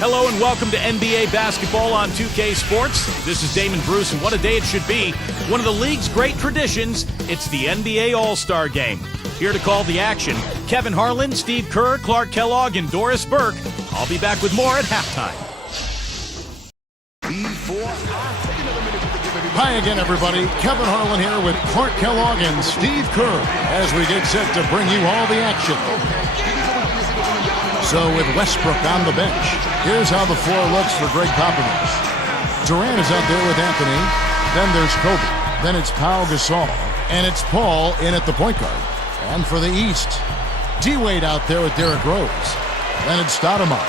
Hello and welcome to NBA basketball on 2K Sports. This is Damon Bruce, and what a day it should be. One of the league's great traditions, it's the NBA All-Star Game. Here to call the action, Kevin Harlan, Steve Kerr, Clark Kellogg, and Doris Burke. I'll be back with more at halftime. Hi again, everybody. Kevin Harlan here with Clark Kellogg and Steve Kerr as we get set to bring you all the action. So with Westbrook on the bench, here's how the floor looks for Greg Popovich. Durant is out there with Anthony. Then there's Kobe. Then it's Pau Gasol. And it's Paul in at the point guard. And for the East, D-Wade out there with Derrick Rose. Then it's Stoudemire.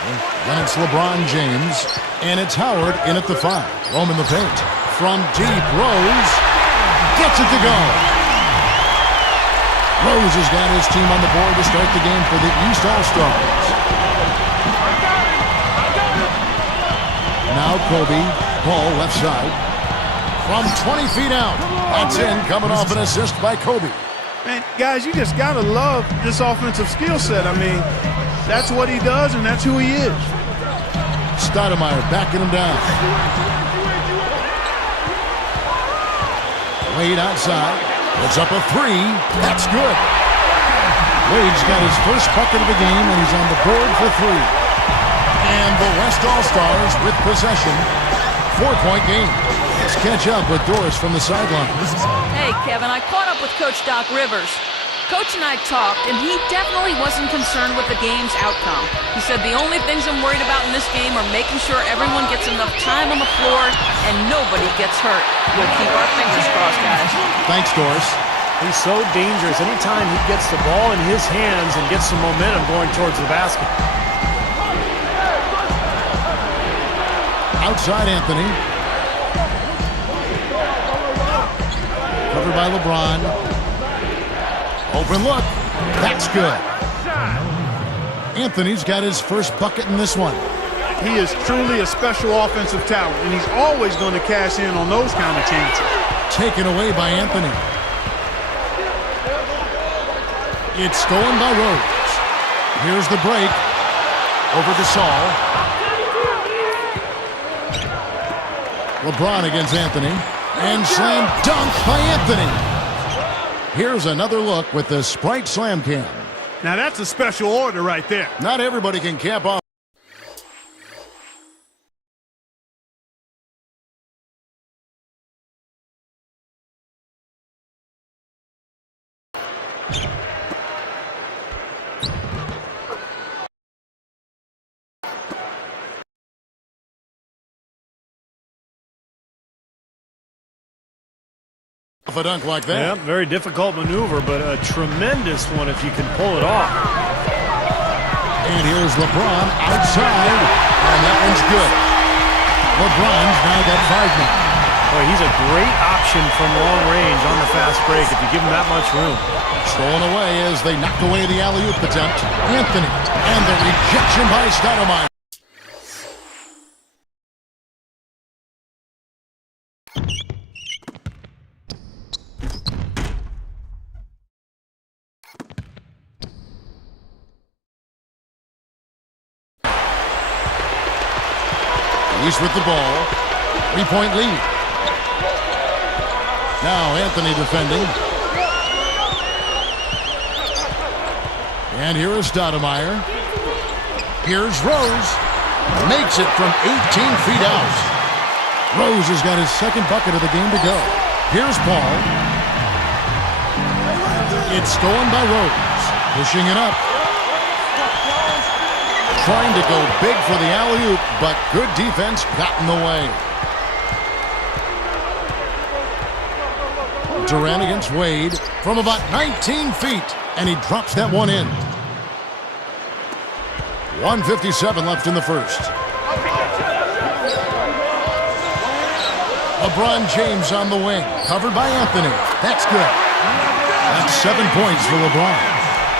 Then it's LeBron James. And it's Howard in at the 5. Roam in the paint. From deep, Rose gets it to go. Rose has got his team on the board to start the game for the East All-Stars. Now Kobe, Paul left side. From 20 feet out. That's in, coming off an assist by Kobe. Man, guys, you just got to love this offensive skill set. I mean, that's what he does, and that's who he is. Stoudemire backing him down. Wade outside. Puts up a 3. That's good. Wade's got his first bucket of the game, and he's on the board for 3. And the West All-Stars with possession. 4-point game. Let's catch up with Doris from the sideline. Hey, Kevin, I caught up with Coach Doc Rivers. Coach and I talked, and he definitely wasn't concerned with the game's outcome. He said the only things I'm worried about in this game are making sure everyone gets enough time on the floor and nobody gets hurt. We'll keep our fingers crossed, guys. Thanks, Doris. He's so dangerous. Anytime he gets the ball in his hands and gets some momentum going towards the basket. Outside Anthony. Covered by LeBron. Open look. That's good. Anthony's got his first bucket in this one. He is truly a special offensive talent, and he's always going to cash in on those kind of chances. Taken away by Anthony. It's stolen by Rose. Here's the break. Over to Saul. LeBron against Anthony. And slam dunk by Anthony. Here's another look with the Sprite Slam Cam. Now that's a special order right there. Not everybody can cap off. A dunk like that. Yeah, very difficult maneuver, but a tremendous one if you can pull it off. And here's LeBron outside, and that one's good. LeBron's now got 5 men. Boy, he's a great option from long range on the fast break if you give him that much room. Stolen away as they knock away the alley-oop attempt. Anthony, and the rejection by Stoudemire. He's with the ball. 3-point lead. Now Anthony defending. And here is Stoudemire. Here's Rose. Makes it from 18 feet out. Rose has got his second bucket of the game to go. Here's Paul. It's stolen by Rose. Pushing it up. Trying to go big for the alley-oop, but good defense got in the way. Durant against Wade from about 19 feet, and he drops that one in. 1:57 left in the first. LeBron James on the wing, covered by Anthony. That's good. That's 7 points for LeBron.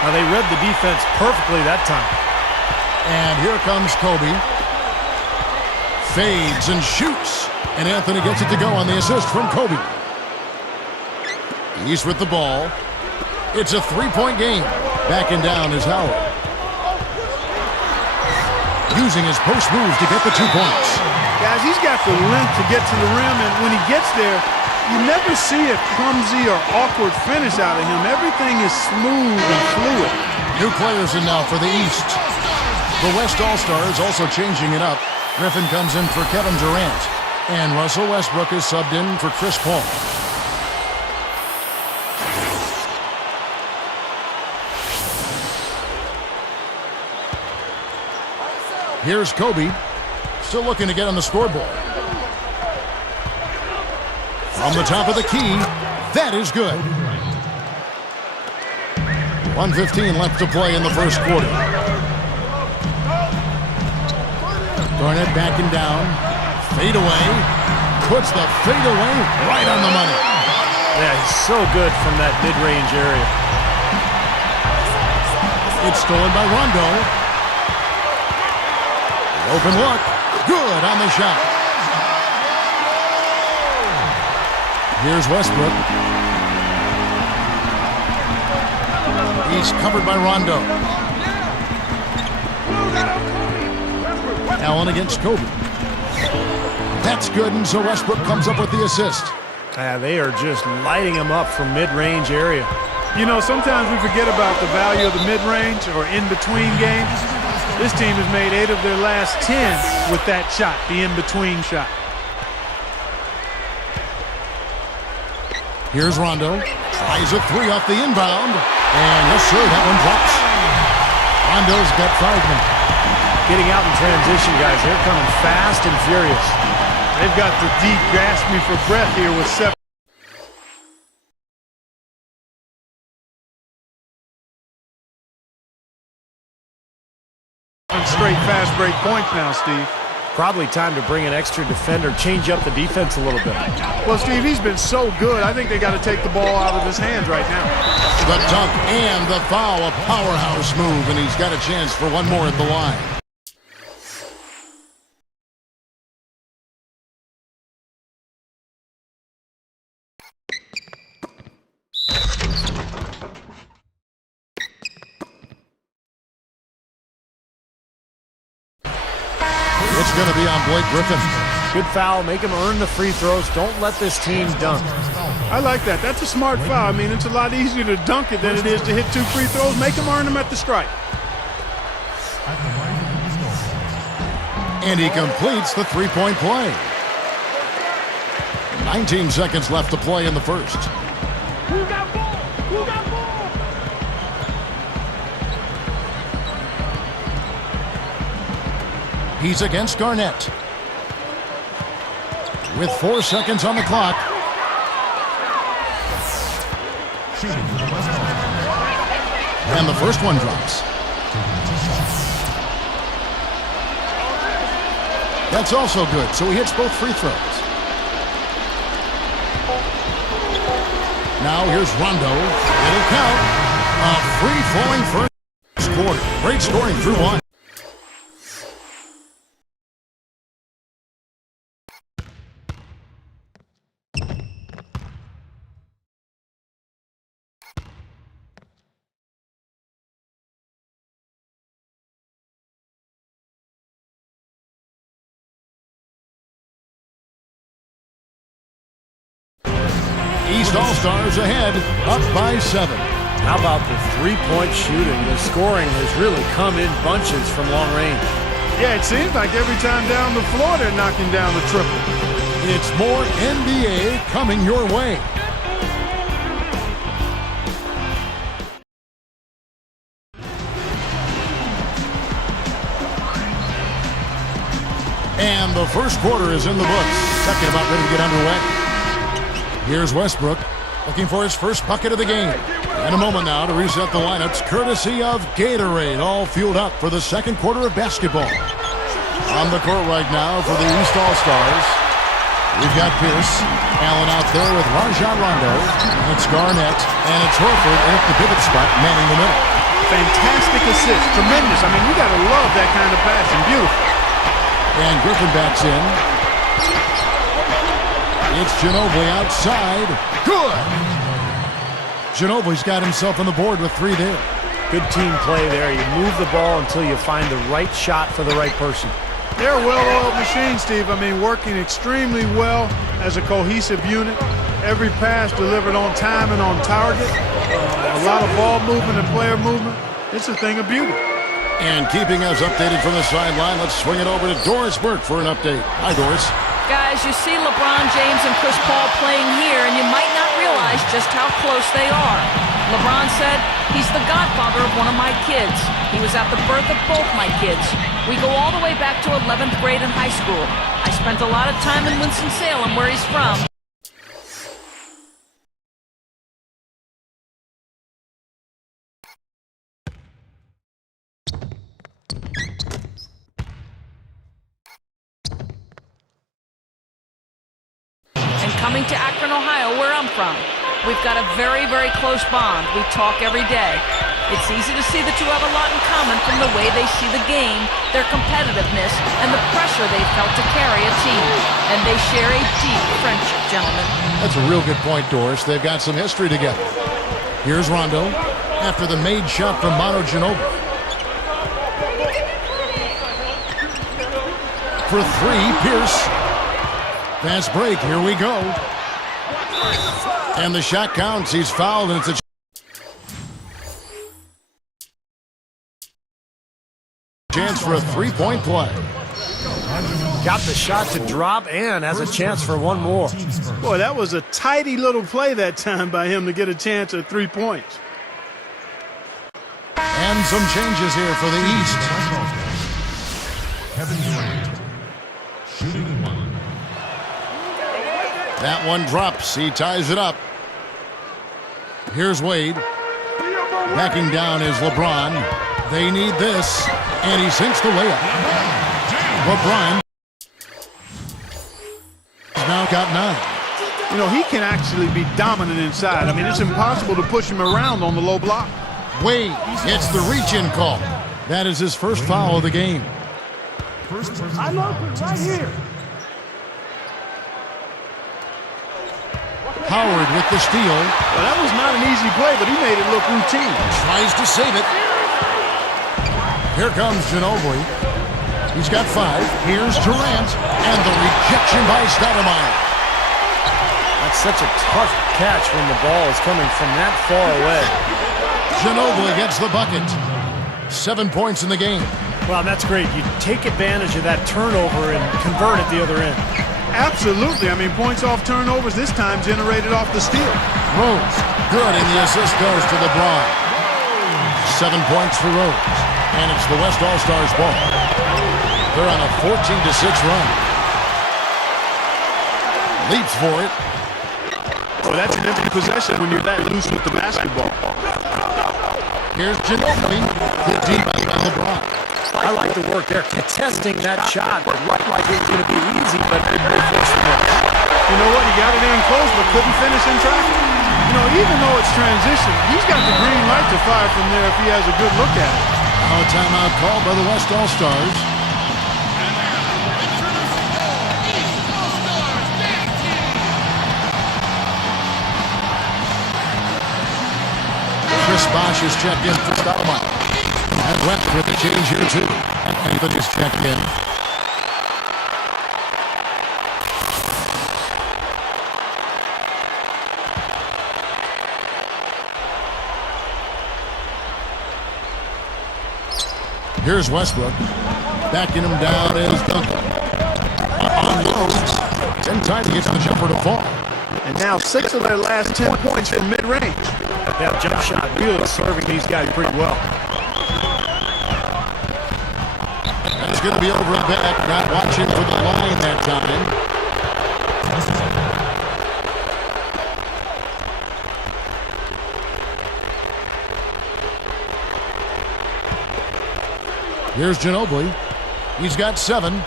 Now they read the defense perfectly that time. And here comes Kobe. Fades and shoots. And Anthony gets it to go on the assist from Kobe. He's with the ball. It's a 3-point game. Backing down is Howard. using his post move to get the 2 points. Guys, he's got the length to get to the rim, and when he gets there, you never see a clumsy or awkward finish out of him. Everything is smooth and fluid. New players in now for the East. The West All-Stars also changing it up. Griffin comes in for Kevin Durant, and Russell Westbrook is subbed in for Chris Paul. Here's Kobe, still looking to get on the scoreboard. From the top of the key, that is good. 1:15 left to play in the first quarter. Garnett backing down. Fade away. Puts the fade away right on the money. Yeah, he's so good from that mid-range area. It's stolen by Rondo. Open look. Good on the shot. Here's Westbrook. He's covered by Rondo. Allen against Kobe. That's good, and so Westbrook comes up with the assist. They are just lighting him up from mid-range area. You know, sometimes we forget about the value of the mid-range or in-between games. This team has made 8 of their last 10 with that shot, the in-between shot. Here's Rondo. Tries a 3 off the inbound. And yes, sir, that one drops. Rondo's got 5 now. Getting out in transition, guys. They're coming fast and furious. They've got the deep gasping for breath here with 7. Straight fast break points now, Steve. Probably time to bring an extra defender, change up the defense a little bit. Well, Steve, he's been so good. I think they got to take the ball out of his hands right now. The dunk and the foul, a powerhouse move, and he's got a chance for one more at the line. It's going to be on Blake Griffin. Good foul. Make him earn the free throws. Don't let this team dunk. I like that. That's a smart foul. I mean, it's a lot easier to dunk it than it is to hit 2 free throws. Make him earn them at the stripe. And he completes the 3-point play. 19 seconds left to play in the first. Who got ball? Who got ball? He's against Garnett. With 4 seconds on the clock. And the first one drops. That's also good, so he hits both free throws. Now here's Rondo. It'll count. A free-flowing first quarter. Great scoring through one. East All-Stars ahead, up by 7. How about the three-point shooting? The scoring has really come in bunches from long range. Yeah, it seems like every time down the floor they're knocking down the triple. It's more NBA coming your way. And the first quarter is in the books. Second about ready to get underway. Here's Westbrook looking for his first bucket of the game. In a moment now to reset the lineups courtesy of Gatorade, all fueled up for the second quarter of basketball. On the court right now for the East All-Stars, we've got Pierce. Allen out there with Rajon Rondo. It's Garnett, and it's Horford at the pivot spot, manning the middle. Fantastic assist. Tremendous. I mean, you got to love that kind of passing. Beautiful. And Griffin backs in. It's Ginobili outside. Good! Ginobili's got himself on the board with 3 there. Good team play there. You move the ball until you find the right shot for the right person. They're a well-oiled machine, Steve. I mean, working extremely well as a cohesive unit. Every pass delivered on time and on target. A lot of ball movement and player movement. It's a thing of beauty. And keeping us updated from the sideline, let's swing it over to Doris Burke for an update. Hi, Doris. Guys, you see LeBron James and Chris Paul playing here, and you might not realize just how close they are. LeBron said, "He's the godfather of one of my kids. He was at the birth of both my kids. We go all the way back to 11th grade in high school. I spent a lot of time in Winston-Salem, where he's from." And coming to Akron, Ohio, where I'm from, we've got a very, very close bond. We talk every day. It's easy to see that you have a lot in common from the way they see the game, their competitiveness, and the pressure they felt to carry a team. And they share a deep friendship, gentlemen. That's a real good point, Doris. They've got some history together. Here's Rondo after the made shot from Manu Ginobili. For three, Pierce. Fast break, here we go. And the shot counts. He's fouled, and it's a chance for a three-point play. Got the shot to drop and has a chance for one more. Boy, that was a tidy little play that time by him to get a chance at 3 points. And some changes here for the East. Kevin Durant, shooting one. That one drops. He ties it up. Here's Wade. Backing down is LeBron. They need this. And he sinks the layup. LeBron has now got 9. You know, he can actually be dominant inside. I mean, it's impossible to push him around on the low block. Wade gets the reach-in call. That is his first foul of the game. I'm open right here. Howard with the steal. Well, that was not an easy play, but he made it look routine. Tries to save it. Here comes Ginobili. He's got 5. Here's Durant. And the rejection by Stoudemire. That's such a tough catch when the ball is coming from that far away. Ginobili gets the bucket. 7 points in the game. Well, that's great. You take advantage of that turnover and convert at the other end. Absolutely. I mean, points off turnovers this time generated off the steal. Rose, good, and the assist goes to LeBron. 7 points for Rose, and it's the West All-Stars ball. They're on a 14-6 run. Leaps for it. Well, that's an empty possession when you're that loose with the basketball. Here's Ginobili, hit deep by LeBron. I like the work there, contesting that shot. That looked like it was going to be easy, but they forced the miss. You know what? He got it in close, but couldn't finish in traffic. You know, even though it's transition, he's got the green light to fire from there if he has a good look at it. Now a timeout called by the West All-Stars. Chris Bosh is checked in for Stoudemire. And West with the change here, too. Anthony is checked in. Here's Westbrook. Backing him down is Duncan. On Rose. 10 times he gets the jumper to fall. And now 6 of their last 10 points from mid-range. That jump shot really serving these guys pretty well. That's going to be over and back. Not watching for the line that time. Here's Ginobili. He's got 7.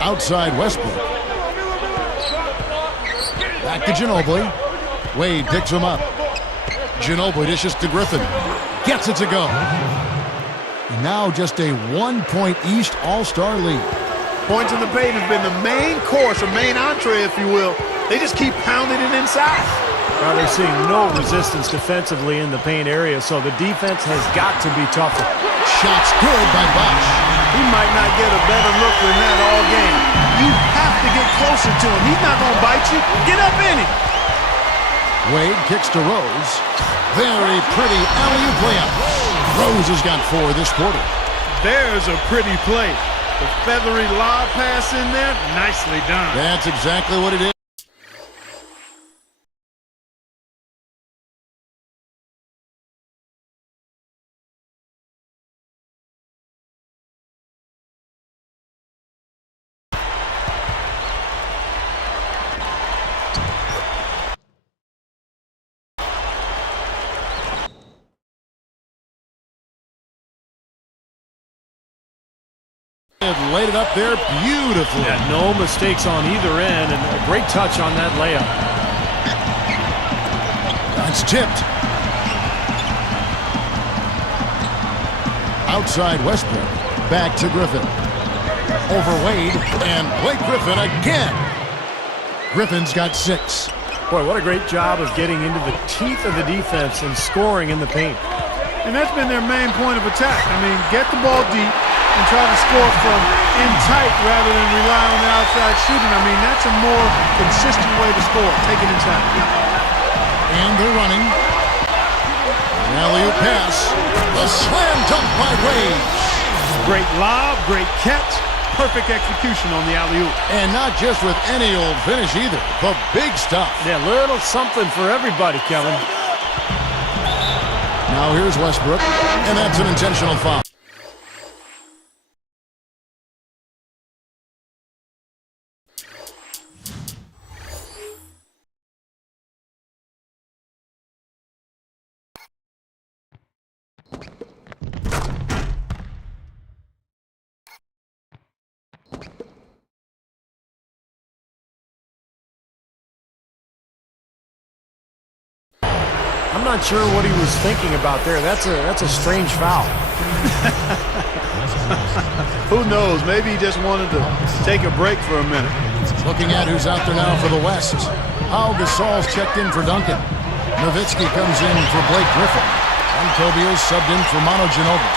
Outside Westbrook. Back to Ginobili. Wade picks him up. Ginobili dishes to Griffin. Gets it to go. Now just a 1-point East All-Star lead. Points in the paint has been the main course, or main entree, if you will. They just keep pounding it inside. Well, they're seeing no resistance defensively in the paint area, so the defense has got to be tougher. Shot's good by Bosch. He might not get a better look than that all game. You have to get closer to him. He's not going to bite you. Get up in him. Wade kicks to Rose. Very pretty alley-oop layup. Rose has got 4 this quarter. There's a pretty play. The feathery lob pass in there, nicely done. That's exactly what it is. Laid it up there beautifully. Yeah, no mistakes on either end, and a great touch on that layup. That's tipped. Outside Westbrook. Back to Griffin. Over Wade, and Blake Griffin again. Griffin's got 6. Boy, what a great job of getting into the teeth of the defense and scoring in the paint. And that's been their main point of attack. I mean, get the ball deep and try to score from in tight rather than rely on the outside shooting. I mean, that's a more consistent way to score, take it inside. And they're running. An alley-oop pass. The slam dunk by Wade. Great lob, great catch, perfect execution on the alley-oop. And not just with any old finish either. The big stuff. Yeah, little something for everybody, Kevin. Now here's Westbrook, and that's an intentional foul. I'm not sure what he was thinking about there. That's a strange foul. Who knows? Maybe he just wanted to take a break for a minute. Looking at who's out there now for the West. Pau Gasol's checked in for Duncan. Nowitzki comes in for Blake Griffin. And Tobio's subbed in for Manu Ginobili.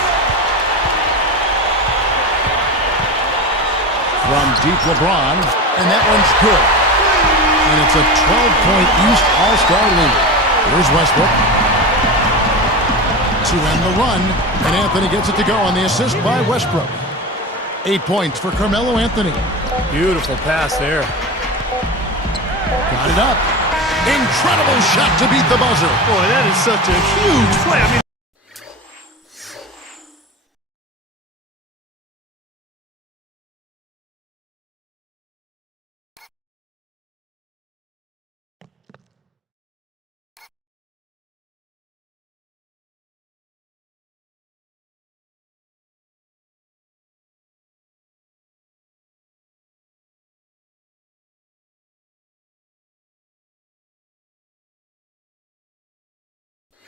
From deep LeBron, and that one's good. And it's a 12-point East All-Star lead. Here's Westbrook to end the run, and Anthony gets it to go on the assist by Westbrook. 8 points for Carmelo Anthony. Beautiful pass there. Got it up. Incredible shot to beat the buzzer. Boy, that is such a huge play. I mean,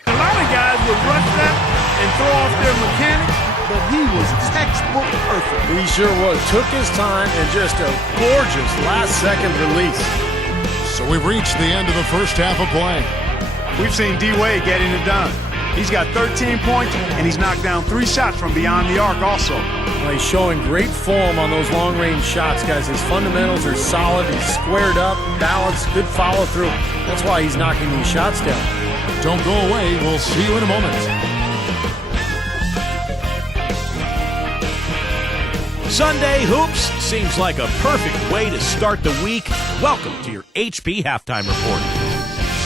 a lot of guys would rush that and throw off their mechanics, but he was textbook perfect. He sure was. Took his time and just a gorgeous last-second release. So we've reached the end of the first half of play. We've seen D-Wade getting it done. He's got 13 points, and he's knocked down 3 shots from beyond the arc also. Well, he's showing great form on those long-range shots, guys. His fundamentals are solid. He's squared up, balanced, good follow-through. That's why he's knocking these shots down. Don't go away. We'll see you in a moment. Sunday Hoops seems like a perfect way to start the week. Welcome to your HP Halftime Report.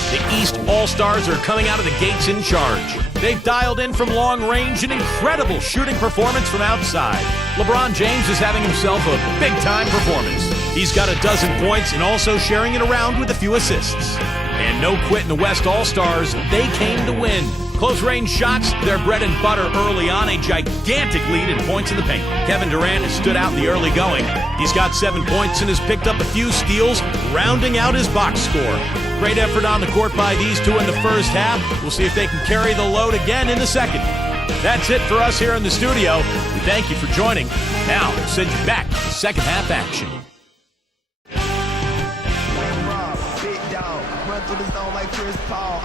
The East All-Stars are coming out of the gates in charge. They've dialed in from long range an incredible shooting performance from outside. LeBron James is having himself a big-time performance. He's got 12 points and also sharing it around with a few assists. And no quit in the West All-Stars. They came to win. Close-range shots, their bread and butter early on, a gigantic lead in points in the paint. Kevin Durant has stood out in the early going. He's got 7 points and has picked up a few steals, rounding out his box score. Great effort on the court by these two in the first half. We'll see if they can carry the load again in the second. That's it for us here in the studio. We thank you for joining. Now, we'll send you back to the second half action. in the zone like Chris Paul.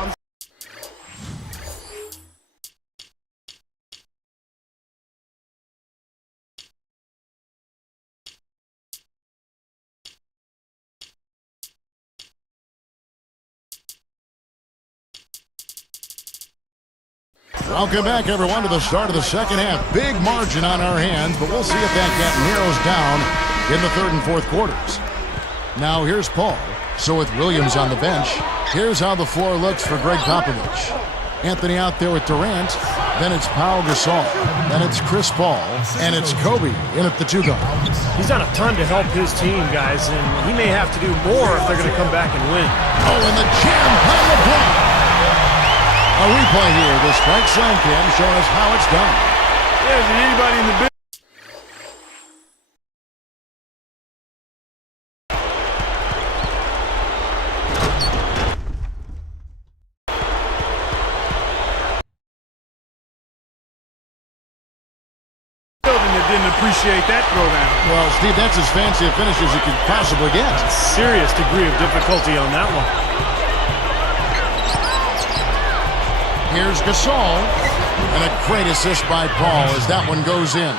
Welcome back, everyone, to the start of the second half. Big margin on our hands, but we'll see if that gap narrows down in the third and fourth quarters. Now here's Paul. So with Williams on the bench, here's how the floor looks for Greg Popovich. Anthony out there with Durant. Then it's Pau Gasol. Then it's Chris Paul. And it's Kobe in at the 2 guard. He's done a ton to help his team, guys, and he may have to do more if they're going to come back and win. Oh, and the jam by LeBron. A replay here, the Spike Slam Cam showing us how it's done. Yeah, isn't anybody in the business? That didn't appreciate that throwdown. Well, Steve, that's as fancy a finish as you could possibly get. Serious degree of difficulty on that one. Here's Gasol, and a great assist by Paul as that one goes in.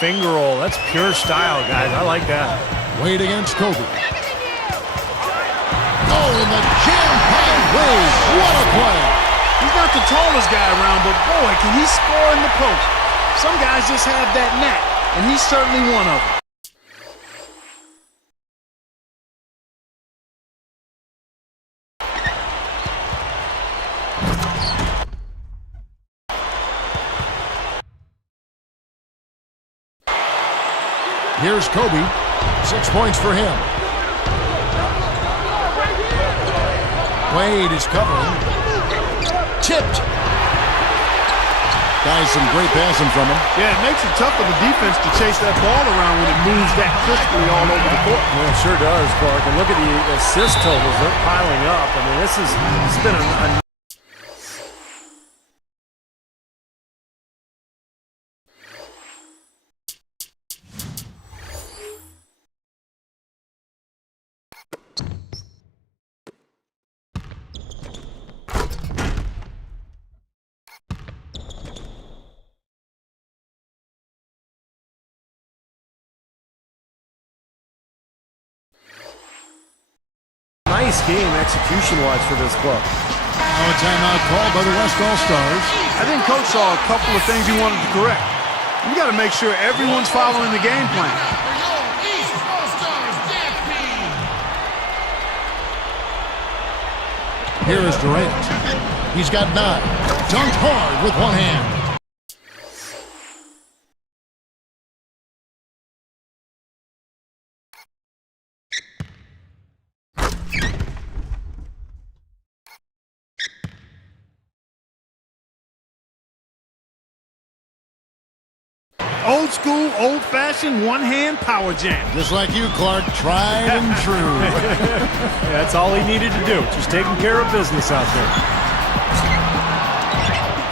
Finger roll, that's pure style, guys. I like that. Wade against Kobe. Oh, and the jam by Wade. What a play. He's not the tallest guy around, but boy, can he score in the post. Some guys just have that knack, and he's certainly one of them. Here's Kobe. 6 points for him. Wade is covering. Tipped. Guys, some great passing from him. Yeah, it makes it tough for the defense to chase that ball around when it moves that crisply all over the court. Well, it sure does, Clark. And look at the assist totals. They're piling up. I mean, this has been a nice game execution-wise for this club. Now a timeout called by the West All-Stars. I think Coach saw a couple of things he wanted to correct. You got to make sure everyone's following the game plan. Here is Durant. He's got 9. Dunked hard with one hand. Old school, old-fashioned, one-hand power jam. Just like you, Clark, tried and true. That's all he needed to do. Just taking care of business out there.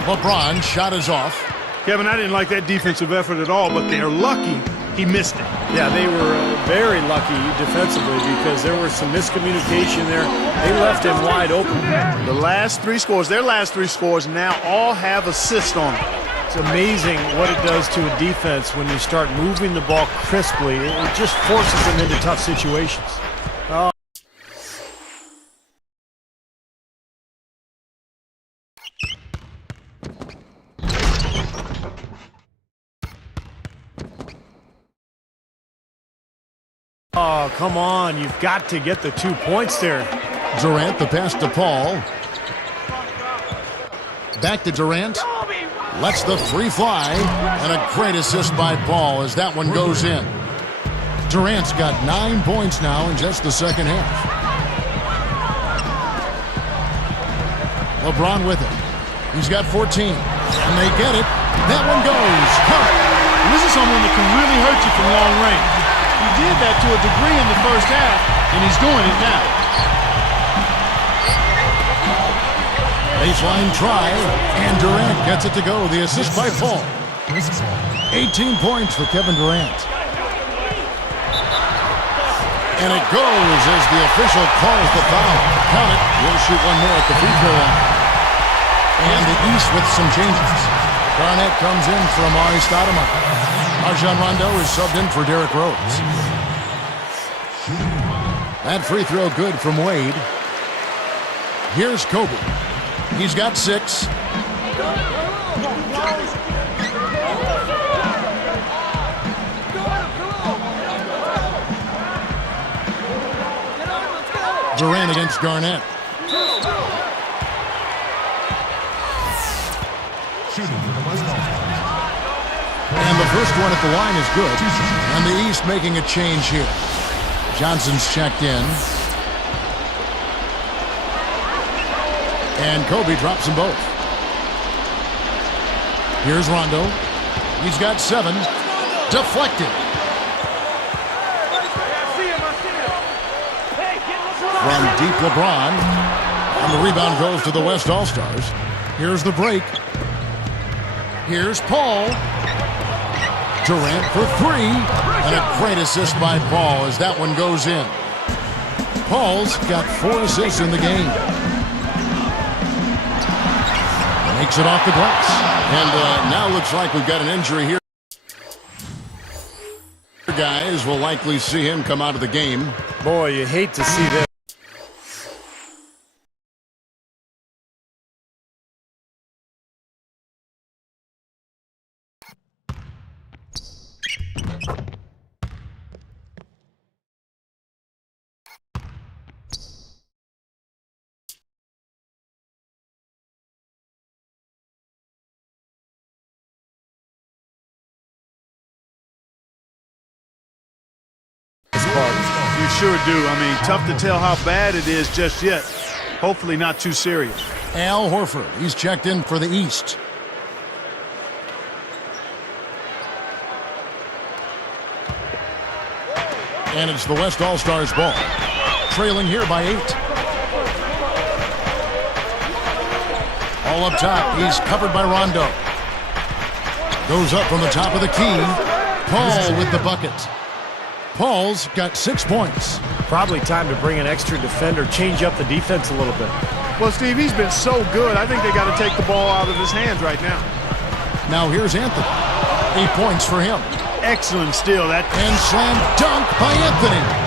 LeBron shot is off. Kevin, I didn't like that defensive effort at all, but they're lucky he missed it. Yeah, they were very lucky defensively because there was some miscommunication there. They left him wide open. The last 3 scores, their last 3 scores now all have assists on them. It's amazing what it does to a defense when you start moving the ball crisply. It just forces them into tough situations. Oh, come on. You've got to get the 2 points there. Durant, the pass to Paul. Back to Durant. Lets the free fly. And a great assist by Paul as that one goes in. Durant's got 9 points now in just the second half. LeBron with it. He's got 14. And they get it. That one goes. And this is someone that can really hurt you from long range. He did that to a degree in the first half, and he's doing it now. Baseline try, and Durant gets it to go. The assist by Paul. 18 points for Kevin Durant. And it goes as the official calls the foul. count it. He'll shoot one more at the free throw line. And the East with some changes. Garnett comes in for Amari Stoudemire. Rajon Rondo is subbed in for Derrick Rose. That free throw good from Wade. Here's Kobe. He's got 6. Durant against Garnett. And the first one at the line is good. And the East making a change here. Johnson's checked in. And Kobe drops them both. Here's Rondo. He's got 7. Deflected. From deep LeBron. And the rebound goes to the West All-Stars. Here's the break. Here's Paul. Durant for 3. And a great assist by Paul as that one goes in. Paul's got 4 assists in the game. Makes it off the glass. And now looks like we've got an injury here. Guys will likely see him come out of the game. Boy, you hate to see this. You sure do. I mean, tough to tell how bad it is just yet. Hopefully not too serious. Al Horford, he's checked in for the East. And it's the West All-Stars ball. Trailing here by 8. All up top, he's covered by Rondo. Goes up from the top of the key. Paul with the bucket. Paul's got 6 points. Probably time to bring an extra defender, change up the defense a little bit. Well, Steve, he's been so good. I think they got to take the ball out of his hands right now. Now here's Anthony. 8 points for him. Excellent steal. That And slam dunk by Anthony.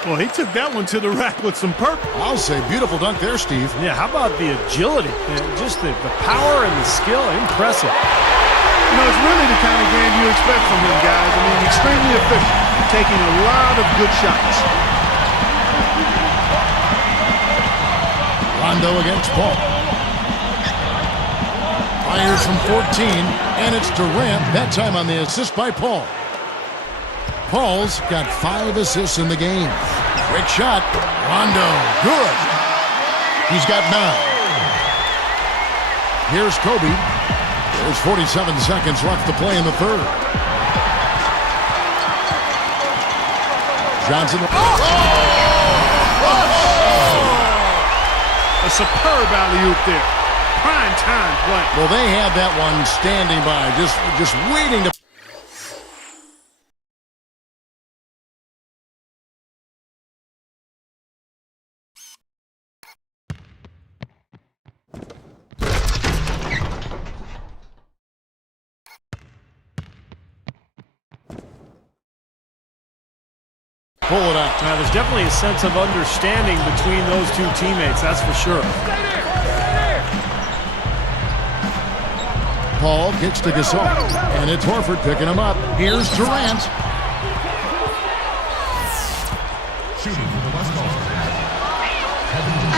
Well, he took that one to the rack with some purpose. I'll say beautiful dunk there, Steve. Yeah, how about the agility? Just the power and the skill, impressive. You know, it's really the kind of game you expect from him, guys. I mean, extremely efficient, taking a lot of good shots. Rondo against Paul. Fires from 14, and it's Durant. That time on the assist by Paul. Paul's got 5 assists in the game. Quick shot. Rondo. Good. He's got 9. Here's Kobe. There's 47 seconds left to play in the third. Johnson. A superb alley-oop there. Prime time play. Well, they had that one standing by, just waiting to. Pull it out. Now, there's definitely a sense of understanding between those two teammates, that's for sure. Paul gets to Gasol, and it's Horford picking him up. Here's Durant. Shooting for the West All-Stars.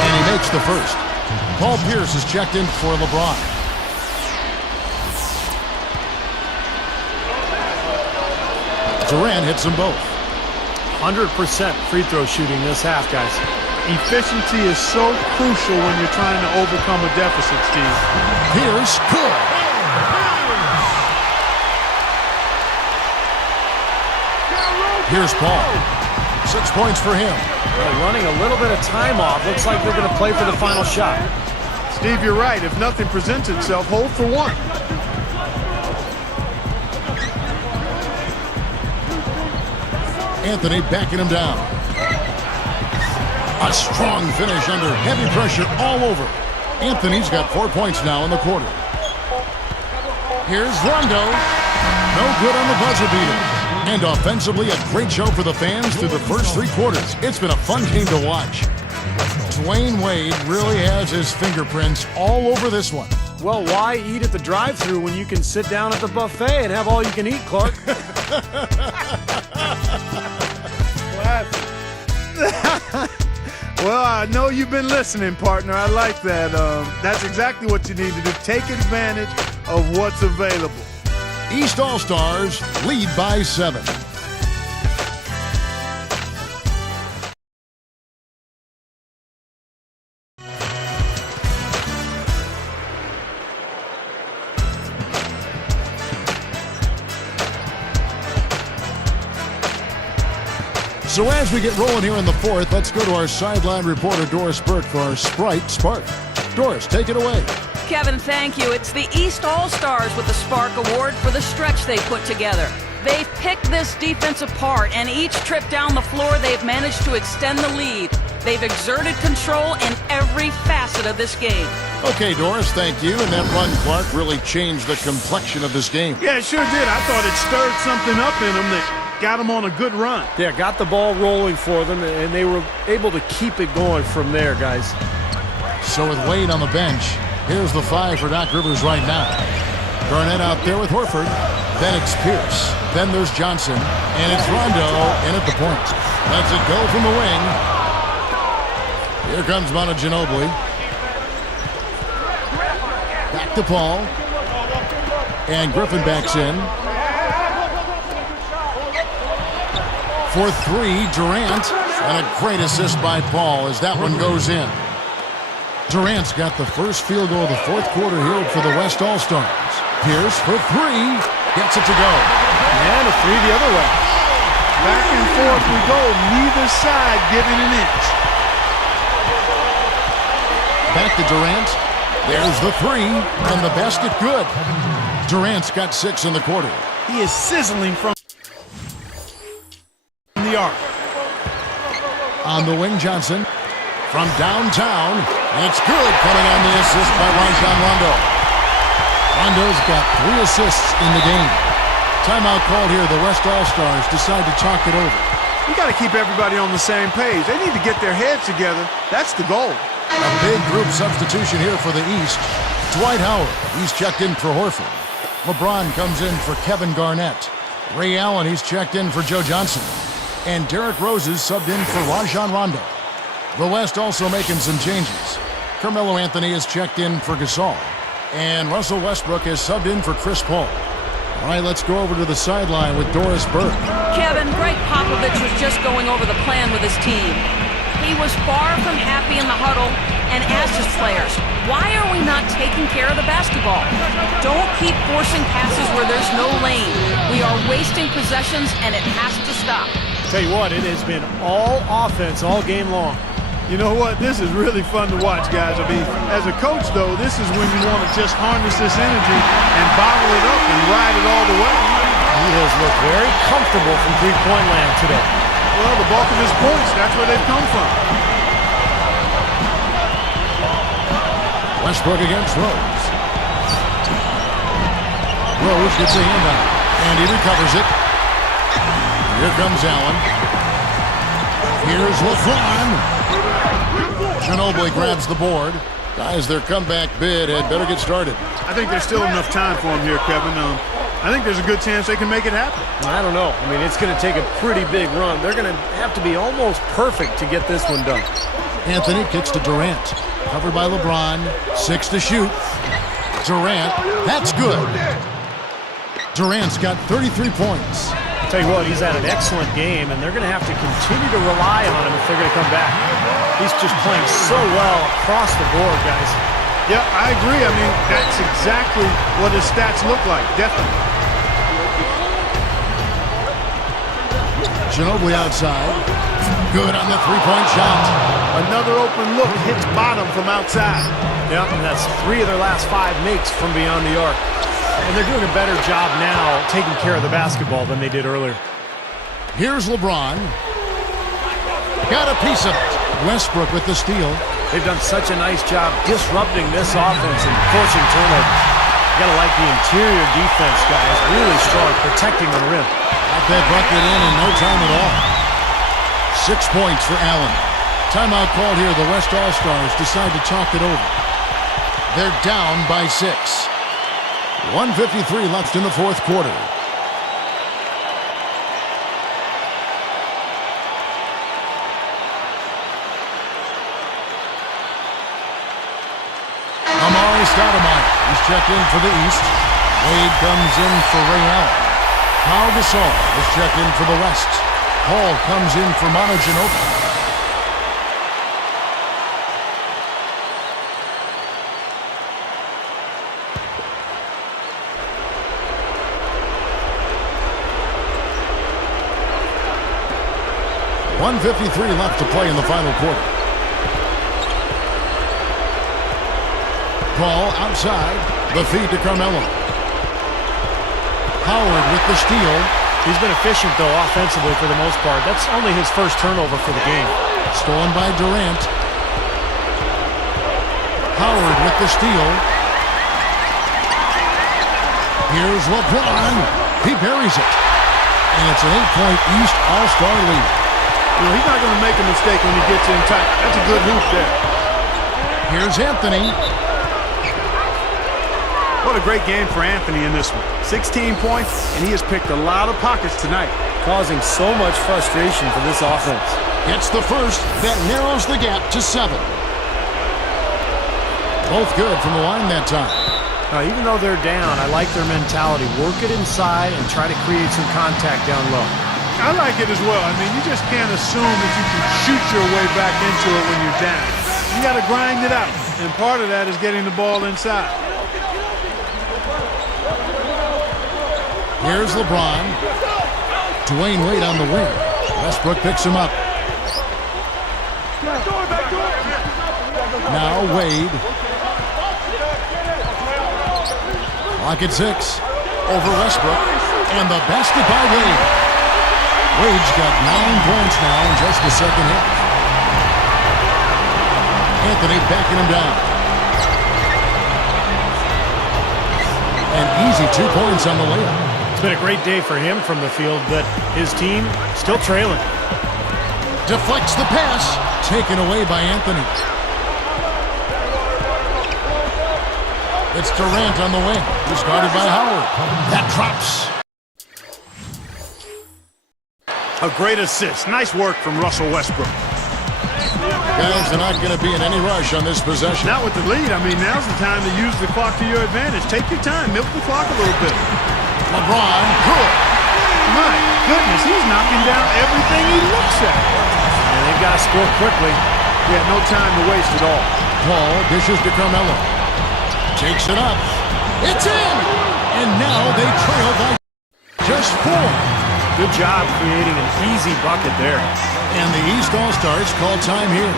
And he makes the first. Paul Pierce is checked in for LeBron. Durant hits them both. 100% free throw shooting this half, guys. Efficiency is so crucial when you're trying to overcome a deficit, Steve. Pierce, good. Here's Paul. 6 points for him. They're running a little bit of time off. Looks like they're going to play for the final shot. Steve, you're right. If nothing presents itself, hold for one. Anthony backing him down. A strong finish under heavy pressure all over. Anthony's got 4 points now in the quarter. Here's Rondo. No good on the buzzer beater. And offensively, a great show for the fans through the first 3 quarters. It's been a fun game to watch. Dwayne Wade really has his fingerprints all over this one. Well, why eat at the drive-thru when you can sit down at the buffet and have all you can eat, Clark? Well, I know you've been listening, partner. I like that. That's exactly what you need to do. Take advantage of what's available. East All-Stars lead by 7. So as we get rolling here in the 4th, let's go to our sideline reporter, Doris Burke, for our Sprite Spark. Doris, take it away. Kevin, thank you. It's the East All-Stars with the Spark Award for the stretch they put together. They've picked this defense apart, and each trip down the floor, they've managed to extend the lead. They've exerted control in every facet of this game. Okay, Doris, thank you. And that run, Clark, really changed the complexion of this game. Yeah, it sure did. I thought it stirred something up in them that got them on a good run. Yeah, got the ball rolling for them, and they were able to keep it going from there, guys. So with Wade on the bench, here's the 5 for Doc Rivers right now. Garnett out there with Horford. Then it's Pierce. Then there's Johnson. And it's Rondo in at the point. Lets it go from the wing. Here comes Manu Ginobili. Back to Paul. And Griffin backs in. For 3, Durant. And a great assist by Paul as that one goes in. Durant's got the first field goal of the 4th quarter here for the West All-Stars. Pierce for 3. Gets it to go. And a 3 the other way. Back and forth we go. Neither side giving an inch. Back to Durant. There's the 3. And the basket good. Durant's got 6 in the quarter. He is sizzling from the arc. On the wing, Johnson. From downtown. And it's good, coming on the assist by Rajon Rondo. Rondo's got 3 assists in the game. Timeout called here. The West All-Stars decide to talk it over. You got to keep everybody on the same page. They need to get their heads together. That's the goal. A big group substitution here for the East. Dwight Howard, he's checked in for Horford. LeBron comes in for Kevin Garnett. Ray Allen, he's checked in for Joe Johnson. And Derrick Rose is subbed in for Rajon Rondo. The West also making some changes. Carmelo Anthony is checked in for Gasol. And Russell Westbrook is subbed in for Chris Paul. All right, let's go over to the sideline with Doris Burke. Kevin, Greg Popovich was just going over the plan with his team. He was far from happy in the huddle and asked his players, why are we not taking care of the basketball? Don't keep forcing passes where there's no lane. We are wasting possessions and it has to stop. Tell you what, it has been all offense all game long. You know what? This is really fun to watch, guys. I mean, as a coach, though, this is when you want to just harness this energy and bottle it up and ride it all the way. He has looked very comfortable from three-point land today. Well, the bulk of his points, that's where they've come from. Westbrook against Rose. Rose gets a hand on it, and he recovers it. Here comes Allen. Here's LeBron. Ginobili grabs the board. Guys, their comeback bid had better get started. I think there's still enough time for him here, Kevin. I think there's a good chance they can make it happen. I don't know. I mean, it's going to take a pretty big run. They're going to have to be almost perfect to get this one done. Anthony kicks to Durant. Covered by LeBron. 6 to shoot. Durant. That's good. Durant's got 33 points. Tell you what, he's had an excellent game, and they're going to have to continue to rely on him if they're going to come back. He's just playing so well across the board, guys. Yeah, I agree. I mean, that's exactly what his stats look like, definitely. Ginobili outside. Good on the three-point shot. Another open look hits bottom from outside. Yep, and that's 3 of their last 5 makes from beyond the arc. And they're doing a better job now taking care of the basketball than they did earlier. Here's LeBron. Got a piece of it. Westbrook with the steal. They've done such a nice job disrupting this offense and forcing turnovers. You gotta like the interior defense, guys. Really strong, protecting the rim. Got that bucket in no time at all. 6 points for Allen. Timeout called here. The West All-Stars decide to talk it over. They're down by 6. 1:53 left in the fourth quarter. Amari Stoudemire. He's checked in for the East. Wade comes in for Ray Allen. Pau Gasol is checked in for the West. Paul comes in for Manu Ginobili. .153 left to play in the final quarter. Paul outside. The feed to Carmelo. Howard with the steal. He's been efficient, though, offensively for the most part. That's only his first turnover for the game. Stolen by Durant. Howard with the steal. Here's LeBron. He buries it. And it's an 8-point East All-Star lead. You know, he's not going to make a mistake when he gets in tight. That's a good hoop there. Here's Anthony. What a great game for Anthony in this one. 16 points, and he has picked a lot of pockets tonight. Causing so much frustration for this offense. Gets the first. That narrows the gap to 7. Both good from the line that time. Now, even though they're down, I like their mentality. Work it inside and try to create some contact down low. I like it as well. I mean, you just can't assume that you can shoot your way back into it when you're down. You got to grind it out, and part of that is getting the ball inside. Here's LeBron. Dwayne Wade on the wing. Westbrook picks him up. Now Wade. Clock at 6. Over Westbrook. And the basket by Wade. Wade's got 9 points now in just the second half. Anthony backing him down. An easy 2 points on the layup. It's been a great day for him from the field, but his team still trailing. Deflects the pass. Taken away by Anthony. It's Durant on the wing. He's guarded by Howard. That drops. A great assist. Nice work from Russell Westbrook. Guys, they're not going to be in any rush on this possession. Not with the lead. I mean, now's the time to use the clock to your advantage. Take your time. Milk the clock a little bit. LeBron, good. My goodness, he's knocking down everything he looks at. And they've got to score quickly. Yeah, no time to waste at all. Paul dishes to Carmelo. Takes it up. It's in! And now they trail by just 4. Good job creating an easy bucket there. And the East All-Stars call time here.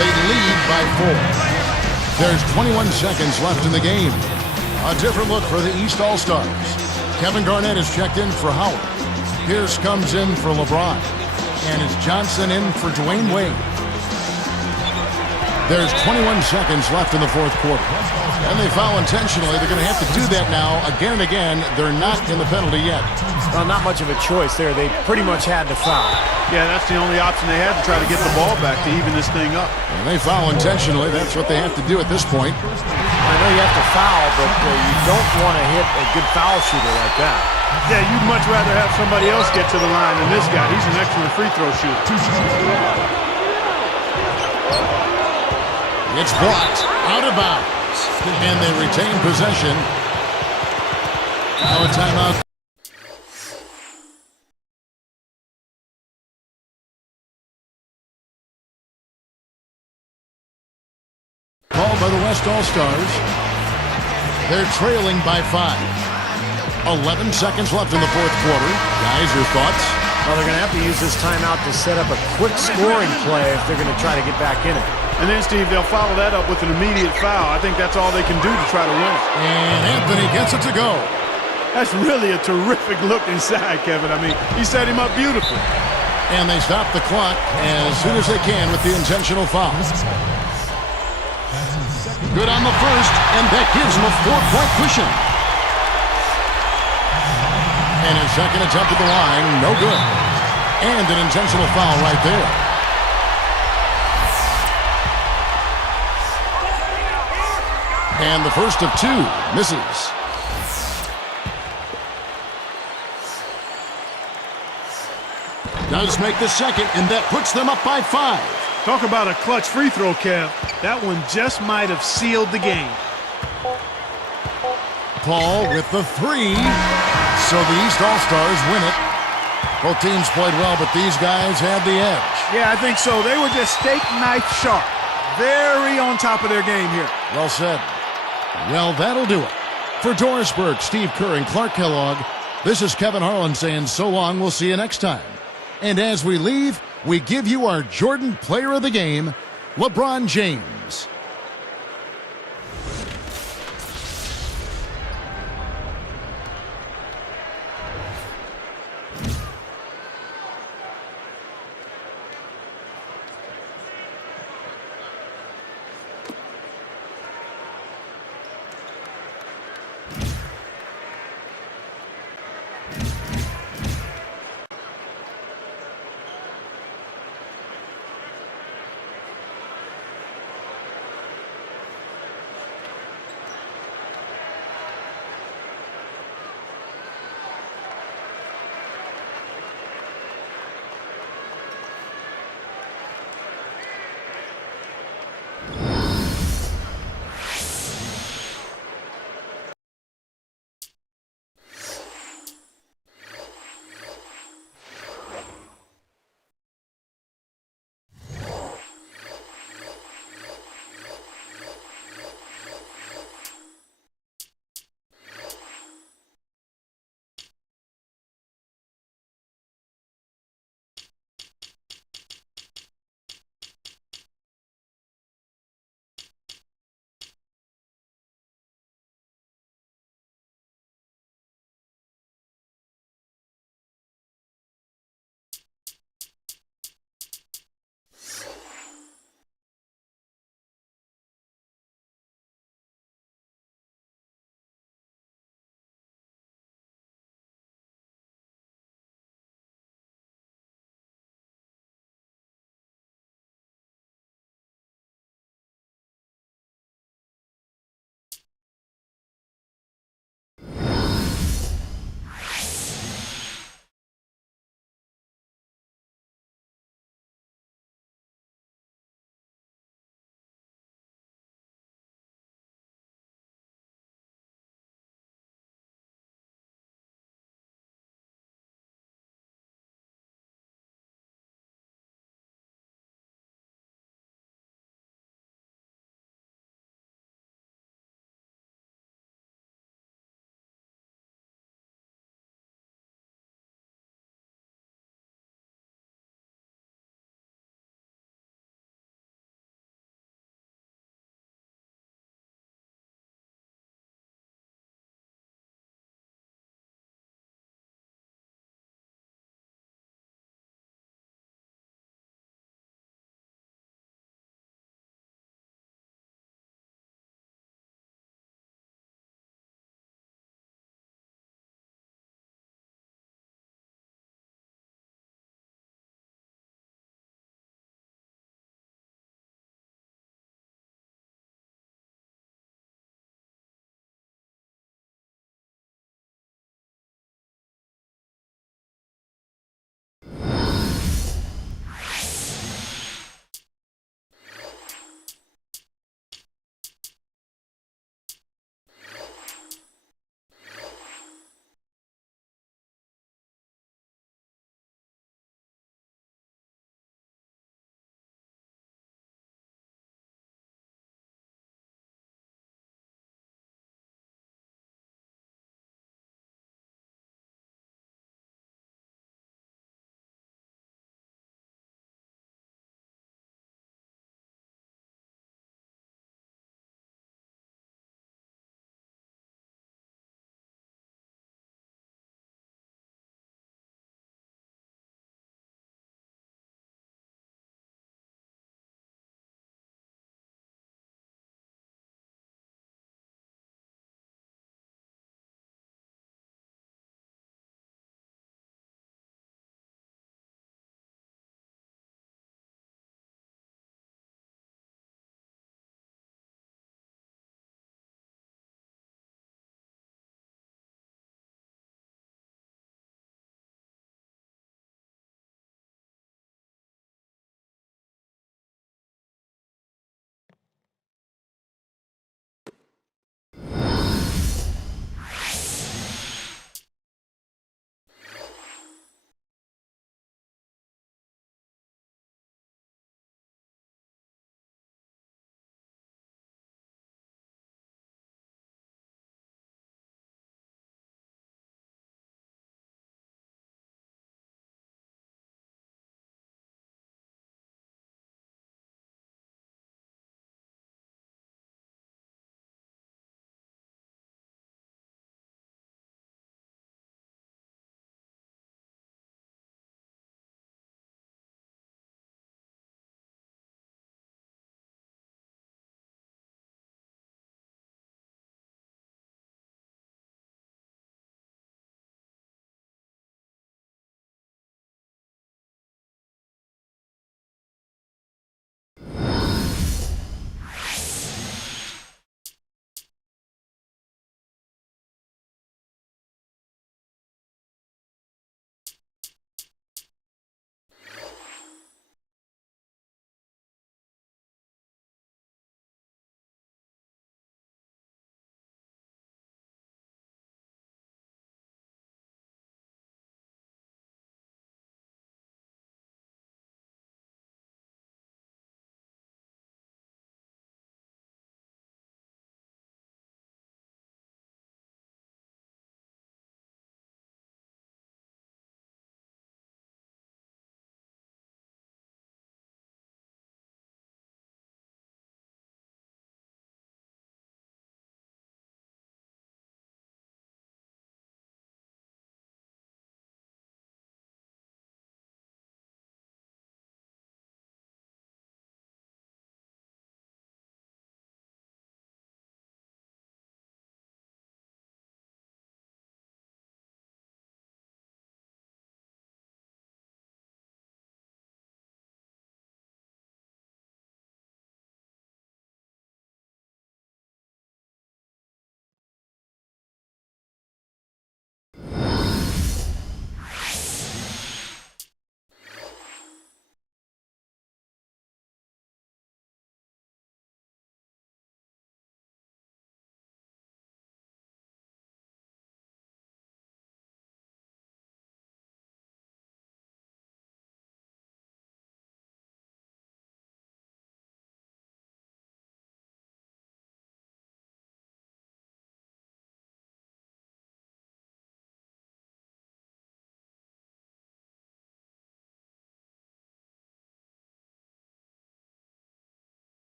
They lead by 4. There's 21 seconds left in the game. A different look for the East All-Stars. Kevin Garnett is checked in for Howard. Pierce comes in for LeBron. And it's Johnson in for Dwayne Wade. There's 21 seconds left in the fourth quarter. And they foul intentionally. They're going to have to do that now again and again. They're not in the penalty yet. Well, not much of a choice there. They pretty much had to foul. Yeah, that's the only option they had to try to get the ball back to even this thing up. And they foul intentionally. That's what they have to do at this point. I know you have to foul, but you don't want to hit a good foul shooter like that. Yeah, you'd much rather have somebody else get to the line than this guy. He's an excellent free throw shooter. It's blocked. Out of bounds. And they retain possession. Now a timeout. Called by the West All-Stars. They're trailing by 5. 11 seconds left in the fourth quarter. Guys, your thoughts? Well, they're going to have to use this timeout to set up a quick scoring play if they're going to try to get back in it. And then, Steve, they'll follow that up with an immediate foul. I think that's all they can do to try to win it. And Anthony gets it to go. That's really a terrific look inside, Kevin. I mean, he set him up beautifully. And they stop the clock as soon as they can with the intentional foul. Good on the first, and that gives him a 4-point cushion. And his second attempt at the line, no good. And an intentional foul right there. And the first of two misses. Does make the second, and that puts them up by 5. Talk about a clutch free throw, Kev. That one just might have sealed the game. Paul with the 3. So the East All-Stars win it. Both teams played well, but these guys had the edge. Yeah, I think so. They were just steak knife sharp. Very on top of their game here. Well said. Well, that'll do it. For Doris Burke, Steve Kerr, and Clark Kellogg, this is Kevin Harlan saying so long. We'll see you next time. And as we leave, we give you our Jordan Player of the Game, LeBron James.